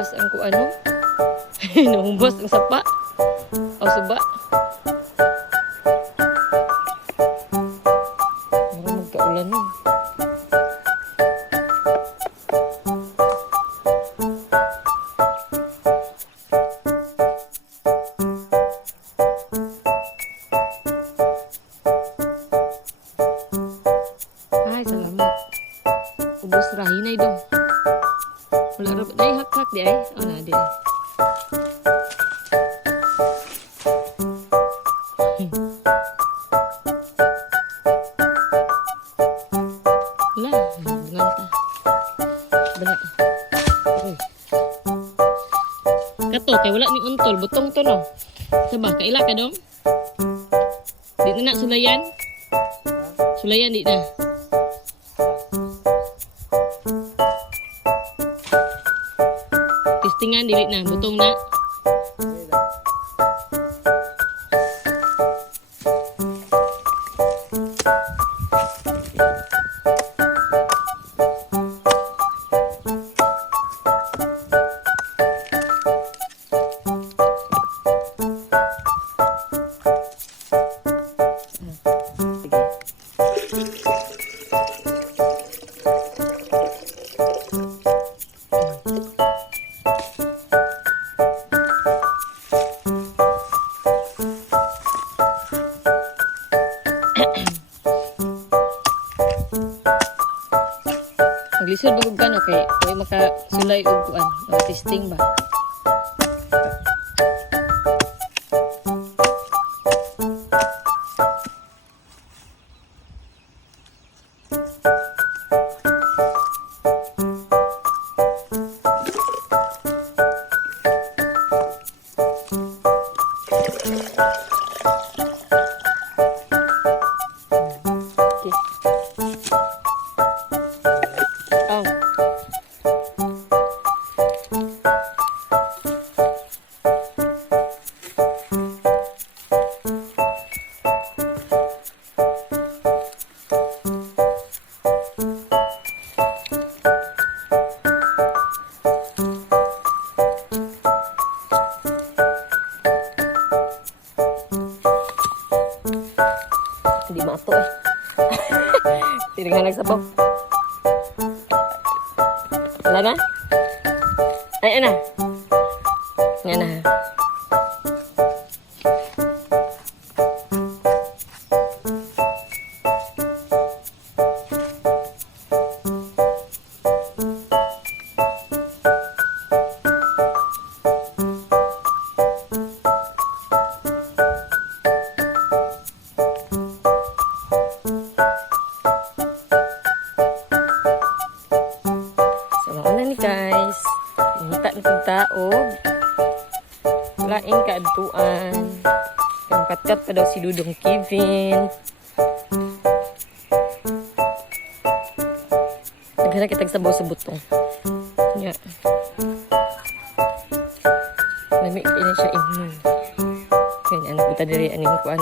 nahumbas ang kuano. Nahumbas ang sapa. O suba. Mura magkaulan nun. Ay, salamat. Ubos rahinay dong. Wala rin. Ay, hak-hak di ay. O na di ay. Wala. Bungan ta. Bala. Uy. Kato, kay wala ni untol. Butong to no. Sabah, kaila ka dong? Di na na sulayan? Sulayan di na. Testingan dili na, butong na. Maglisod ba kung gano kay may makasulay og kuan, testing ba? Hindi mato eh. Hindi nga nagsabaw. Wala na? Ay, ana. Nga na. Guys, hita na kong taog. Laing kaadtuan. Kat-kat pa daw si Dudong Kevin. Naghanap kitag sabaw sa butong. Yeah. Lamig ini siya imun. Kaya anak kita dari aning kuan.